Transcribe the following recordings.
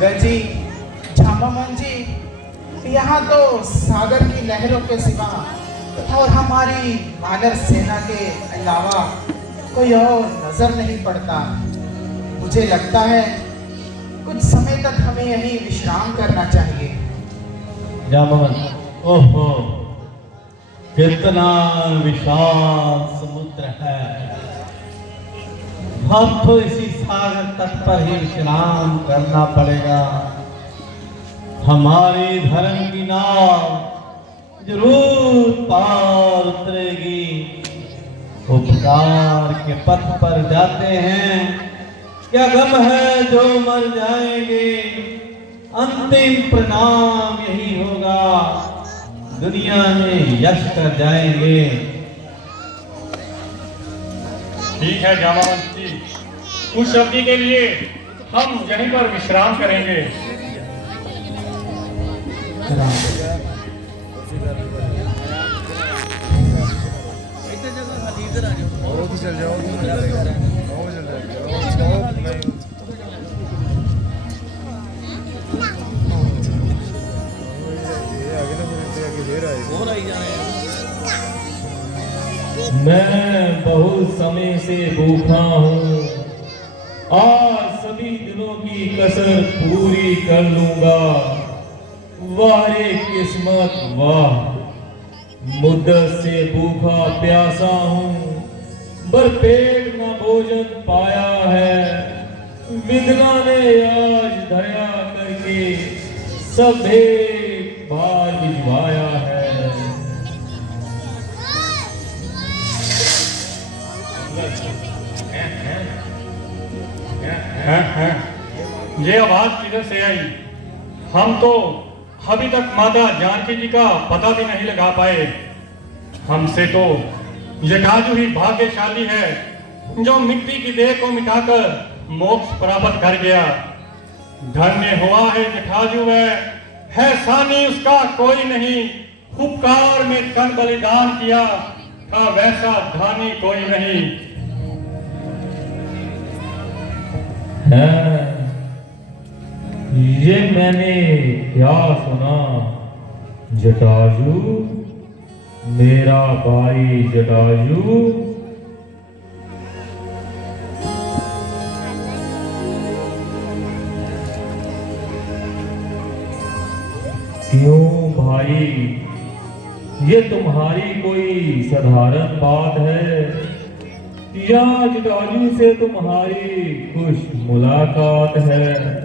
मंगल जी, झामामन जी, यहाँ तो सागर की लहरों के सिवा और हमारी वानर सेना के अलावा कोई और नजर नहीं पड़ता। मुझे लगता है कुछ समय तक हमें यहीं विश्राम करना चाहिए। जामवन, ओहो, कितना विशाल समुद्र है। हम तो इसी सागर तट पर ही विश्राम करना पड़ेगा। हमारी धर्म की नाव जरूर पार उतरेगी। उपकार के पथ पर जाते हैं, क्या गम है जो मर जाएंगे। अंतिम प्रणाम यही होगा, दुनिया में यश कर जाएंगे। ठीक है जामावंत जी, उस अवधि के लिए हम यहीं पर विश्राम करेंगे। चल जाओ मैं बहुत समय से भूखा हूँ, आज सभी दिनों की कसर पूरी कर लूंगा। वाह रे किस्मत वाह, मुद्दत से भूखा प्यासा हूँ, भरपेट न भोजन पाया है। विधना ने आज दया करके सब एक बार भिजवाया है। ये आवाज किधर से आई? हम तो अभी तक माता जानकी जी का पता भी नहीं लगा पाए। हमसे तो जटाजू ही भाग्यशाली है जो मिट्टी की देह को मिटाकर मोक्ष प्राप्त कर गया। धन्य हुआ है जटाजू, है सानी उसका कोई नहीं। उपकार में तन बलिदान किया था वैसा धानी कोई नहीं। है ये मैंने क्या सुना? जटाजू, मेरा भाई जटाजू। क्यों भाई, ये तुम्हारी कोई साधारण बात है या जटाजू से तुम्हारी कुछ मुलाकात है?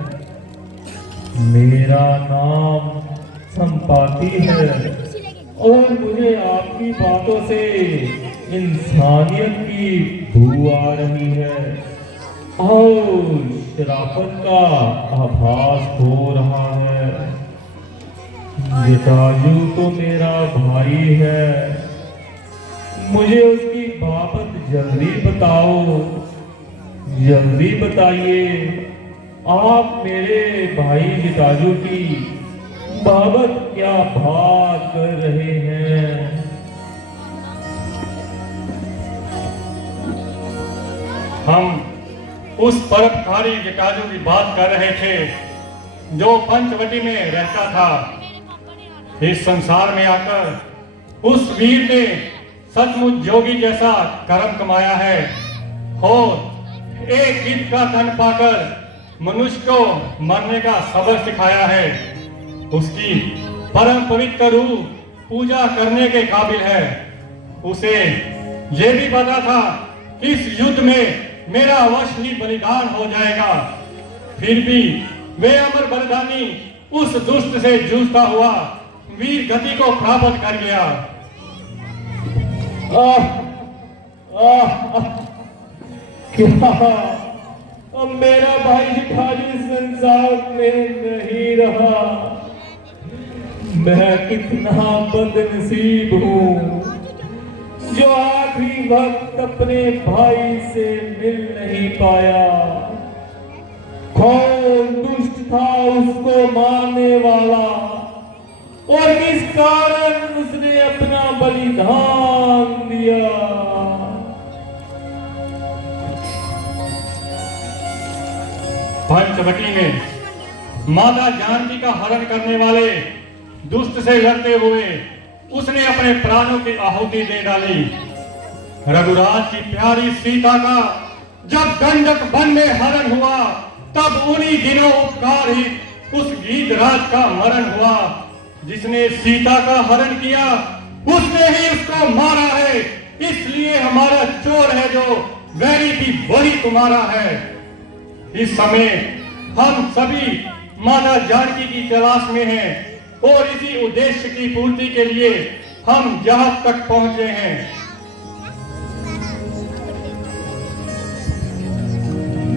मेरा नाम संपाति है और मुझे आपकी बातों से इंसानियत की बू आ रही है और शराफत का आभास हो रहा है। जटाजू तो मेरा भाई है, मुझे उसकी बाबत जल्दी बताओ, जल्दी बताइए। आप मेरे भाई जटाजू की बाबत क्या बात कर रहे हैं? हम उस परोपकारी जटाजू की बात कर रहे थे जो पंचवटी में रहता था। इस संसार में आकर उस वीर ने सचमुच जोगी जैसा कर्म कमाया है और एक गिद्ध का तन पाकर मनुष्य को मरने का सबक सिखाया है। उसकी परम पवित्र रूह पूजा करने के काबिल है। उसे यह भी पता था कि इस युद्ध में मेरा अवश्य ही बलिदान हो जाएगा। फिर भी वे अमर बलिदानी उस दुष्ट से जूझता हुआ वीर गति को प्राप्त कर गया। क्या अब मेरा भाई जटाजू इस संसार में नहीं रहा? मैं कितना बदनसीब हूँ जो आखिरी वक्त अपने भाई से मिल नहीं पाया। कौन दुष्ट था उसको मारने वाला और किस कारण उसने अपना बलिदान दिया? पंचवटी में माता जानकी का हरण करने वाले दुष्ट से लड़ते हुए उसने अपने प्राणों की आहुति दे डाली। रघुराज की प्यारी सीता का जब गंडक वन में हरण हुआ, तब उन्हीं दिनों उपकार ही उस गीधराज का मरण हुआ। जिसने सीता का हरण किया उसने ही उसको मारा है, इसलिए हमारा चोर है जो वैरी भी वही तुम्हारा है। इस समय हम सभी माता जानकी की तलाश में हैं और इसी उद्देश्य की पूर्ति के लिए हम जहां तक पहुंचे हैं।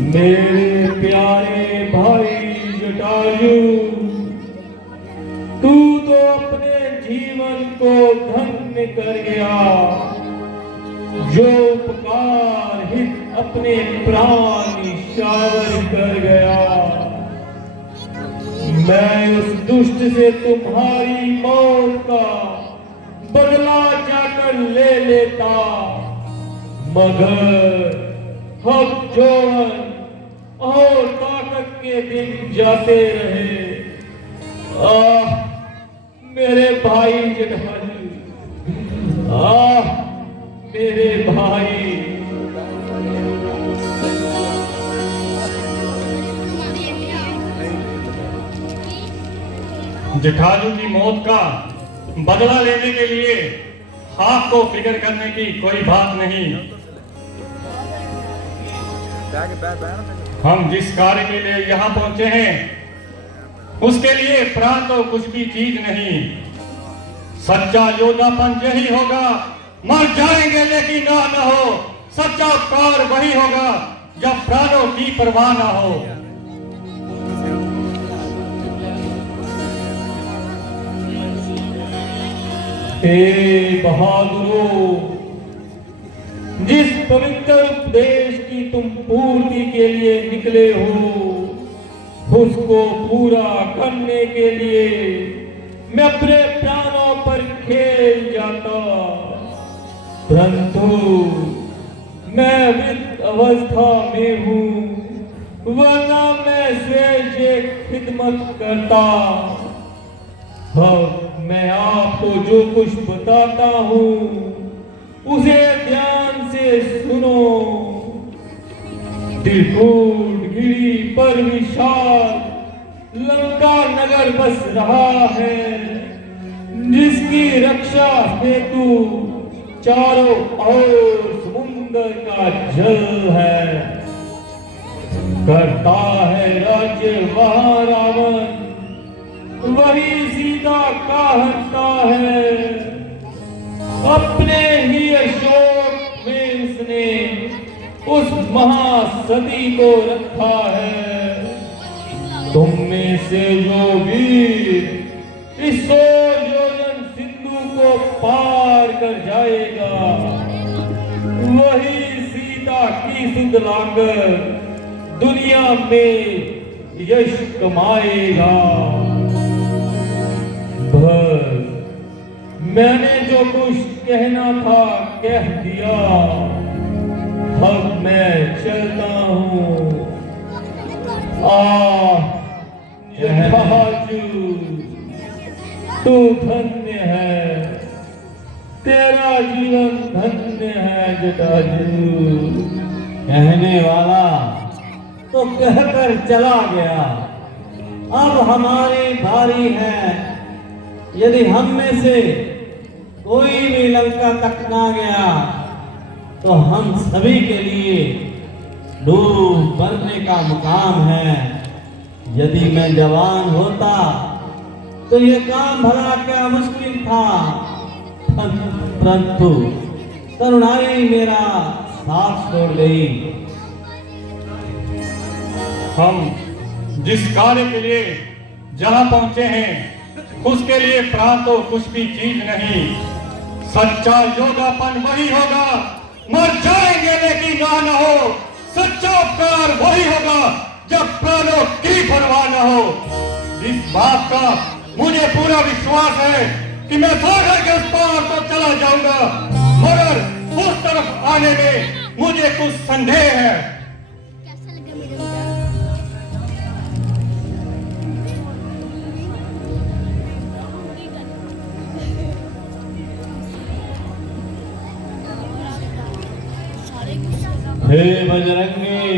मेरे प्यारे भाई जटायु, तू तो अपने जीवन को धन्य कर गया, जो उपकार हित अपने प्राण निशावर कर गया। मैं उस दुष्ट से तुम्हारी मौत का बदला जाकर ले लेता, मगर अब जौवन और ताकत के दिन जाते रहे। मेरे भाई जटायु, मेरे भाई। जटायु की मौत का बदला लेने के लिए आपको फिक्र करने की कोई बात नहीं। हम जिस कार्य के लिए यहाँ पहुंचे हैं उसके लिए प्राण तो कुछ भी चीज नहीं। सच्चा योद्धापन यही होगा, मर जाएंगे लेकिन ना हो। सच्चा उपकार वही होगा जब प्राणों की परवाह ना हो। हे बहादुरों, जिस पवित्र उपदेश की तुम पूर्ति के लिए निकले हो, उसको पूरा करने के लिए मैं अपने प्राणों पर खेल जाता, परंतु मैं वृद्ध अवस्था में हूँ, वरना मैं स्वेच्छा खिदमत करता। अब मैं आपको जो कुछ बताता हूँ उसे ध्यान से सुनो। त्रिकूट गिरी पर विशाल लंका नगर बस रहा है, जिसकी रक्षा हेतु चारों ओर समुद्र का जल है। करता है राज्य वहाँ रावण, वही सीता का हंता है। अपने ही अशोक में उसने उस महासती को रखा है। तुम में से जो वीर इस 100 योजन सिंधु को पार कर जाएगा, वही सीता की सुध लाकर दुनिया में यश कमाएगा। बस मैंने जो कुछ कहना था कह दिया, अब मैं चलता हूँ। जटायु, तू धन्य है, तेरा जीवन धन्य है जटायु। कहने वाला तो कहकर चला गया। अब हमारी बारी है। यदि हम में से कोई भी लंका तक ना गया तो हम सभी के लिए डूब मरने का मुकाम है। यदि मैं जवान होता तो ये काम भला क्या मुश्किल था, परंतु करुणाई मेरा साथ छोड़ गई। हम जिस कार्य के लिए जहां पहुंचे हैं उसके लिए प्राण तो कुछ भी चीज नहीं। सच्चा योद्धापन वही होगा, मर जाएंगे लेकिन ना हो। सच्चा उपकार वही होगा जब प्राणों की परवाह न हो। इस बात का मुझे पूरा विश्वास है कि मैं सागर के उस पार तो चला जाऊंगा, मगर उस तरफ आने में मुझे कुछ संदेह है। बजरंगी,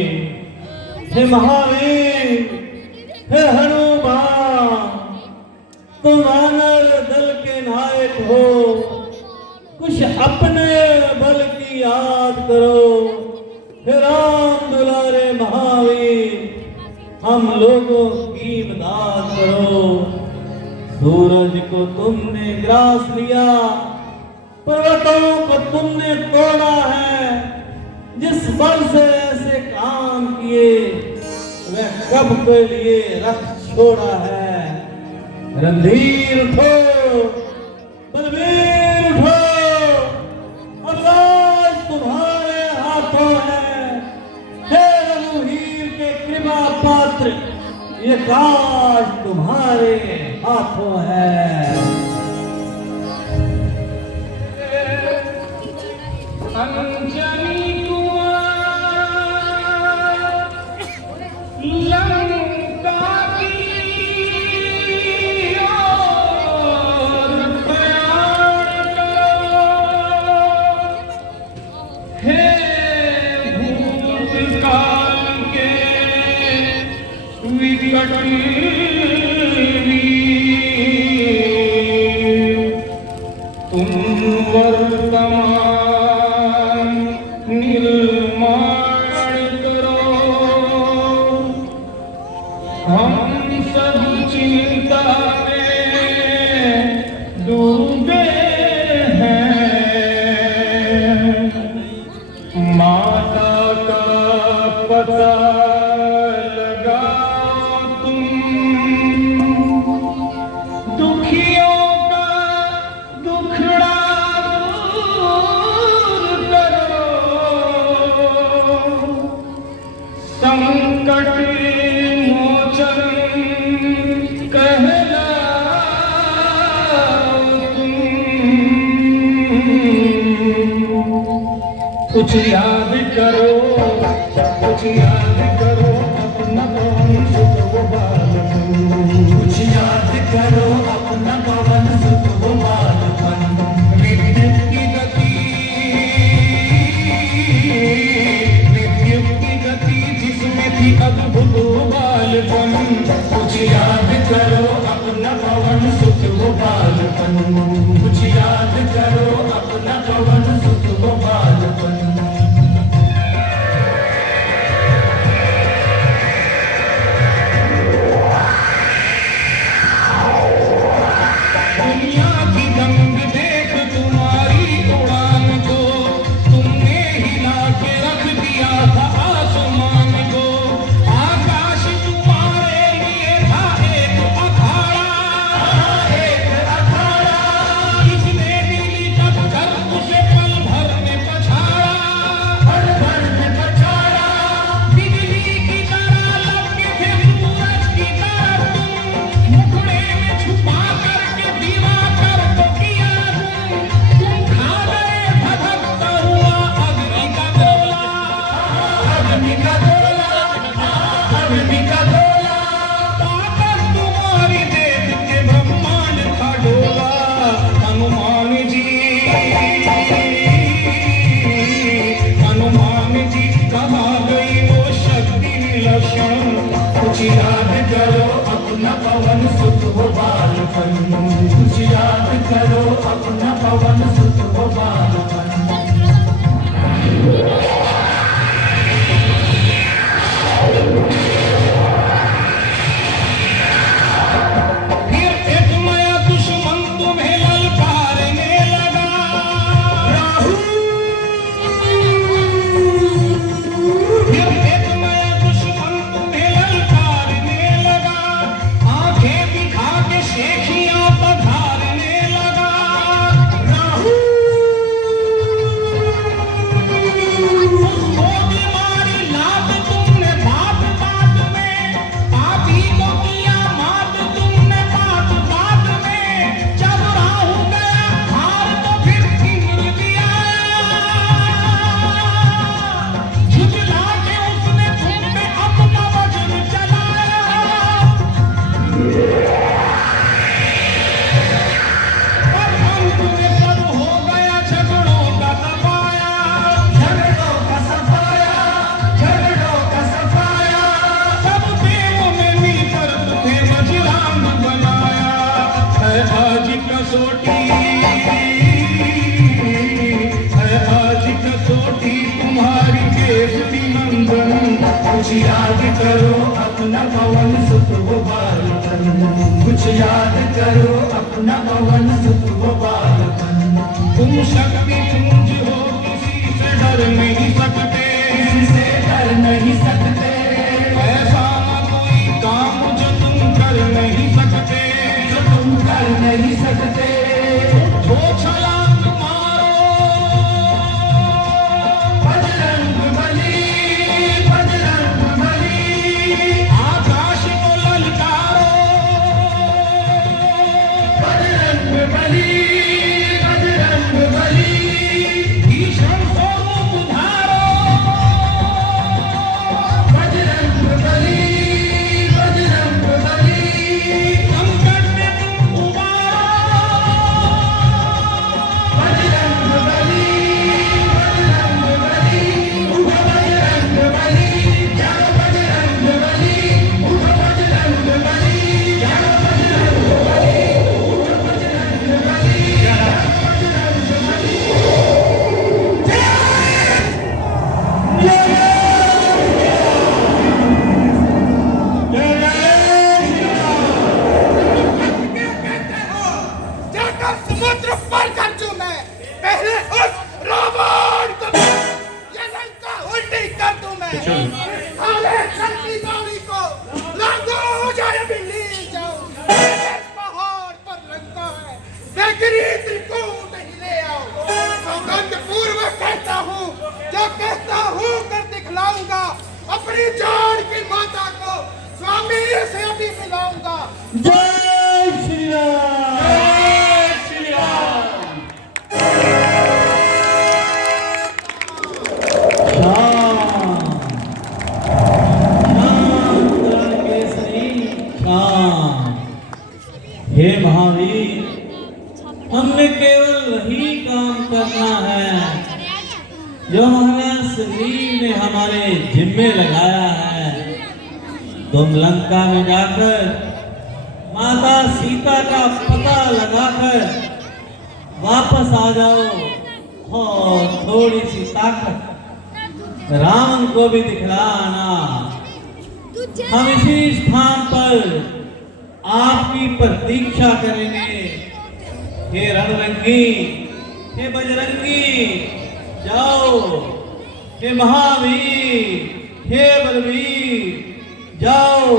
हे महावीर, हे हनुमान, तुम वानर दल के नायक हो, कुछ अपने बल की याद करो। हे राम दुलारे महावीर, हम लोगों की मदद करो। सूरज को तुमने ग्रास लिया, पर्वतों को तुमने तोड़ा है, जिस बल से ऐसे काम किए वह कब के लिए रख छोड़ा है। रणधीर उठो, बलवीर उठो, अब राज तुम्हारे हाथों है। हे रघुवीर के कृपा पात्र, ये काज तुम्हारे हाथों है। अंजनी कुमार लंका की ओर प्रयाण करो। हे भूतकाल के विकट तुम वर्तमान निर्माण करो। हम सब चिंता में डूबे हैं। माता का पता लगाओ तुम, दुखियों का दुखड़ा दूर करो। संकट मोचन कहलाओ तुम। कुछ याद करो, कुछ याद करो अपना पवन सुत वो बालपन। कुछ याद करो अपना पवन सुत वो बालपन। विद्युत की गति, विद्युत की गति जिसमें थी अद्भुत वो बालपन। कुछ याद करो अपना पवन सुत वो बालपन। कुछ याद करो अपना पवन सुत वो बालपन। दुनिया की दंग देख तुम्हारी उड़ान को, तुमने हिला के रख दिया था आसमान को। आकाश तुम्हारे लिए था एक अखाड़ा, एक अखाड़ा। किसने नीली पत्थर उसे पल भर में पछाड़ा, पल भर में पछाड़ा। बिजली की तरह लपके थे सूरज की तरह तुम, मुखड़े में छुपा करके दीवा कर तो किया तुम खा गए धधकता हुआ अग्नि का गोला, अग्नि का गोला, अग्नि का गोला। ताकत तुम्हारी देख के ब्रह्मांड का डोला। हनुमान जी, हनुमान जी कहाँ गई वो शक्ति विलक्षण। कुछ याद करो अपना पवन सुत वो बालपन। कुछ याद करो अपना पवन सुत वो बालपन। फिर एक नया दुश्मन तुम्हें ललकारने लगा। फिर एक नया दुश्मन तुम्हें ललकारने लगा। आंखें दिखा के शेखियां पधारने लगा। राहु पवन सुत हो बालपन। तुम शक्ति पूंज हो किसी से डर नहीं सकते, किसी से डर नहीं सकते। ऐसा न कोई काम जो तुम कर नहीं सकते, जो तुम कर नहीं सकते। जो छलांग मारो बजरंग बली, बजरंग बली। आकाश को ललकारो बजरंग बली, बजरंग बली। भीषण स्वरूप धारो बजरंग बली, बजरंग बली। संकट में तुम उबारो बजरंग बली, बजरंग बली। उठो बजरंग बली, जाओ बजरंग बली। उठो बजरंग बली, जाओ बजरंग बली। उठो बजरंग बली, जाओ बजरंग बली। जाकर समुद्र पार कर दूं मैं, पहले उस रावण को ये लंका उल्टी कर दूं मैं। काले चलती गाड़ी को लांगो जाए बिल्ली जाऊं। इस पहाड़ पर लंका है, बेगरी त्रिकूट ही ले आओ। सौगंध पूर्वक कहता हूँ, जो कहता हूँ कर दिखलाऊंगा। अपनी जान की माता को स्वामी से अभी मिलाऊंगा। जय श्री राम। जय श्री राम। हे महावीर, हमने केवल वही काम करना है जो महाराज श्री ने हमारे जिम्मे लगाया है। तुम लंका में जाकर माता सीता का पता लगाकर वापस आ जाओ और थोड़ी सी ताकत राम को भी दिखलाना। हम इसी स्थान पर आपकी प्रतीक्षा करेंगे। हे रणरंगी, हे बजरंगी, जाओ। हे महावीर, हे बलवीर, जाओ।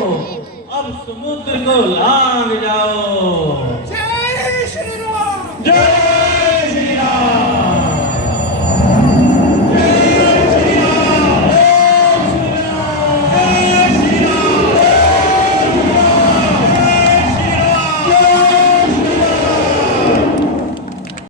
अब समुद्र को लांग जाओ।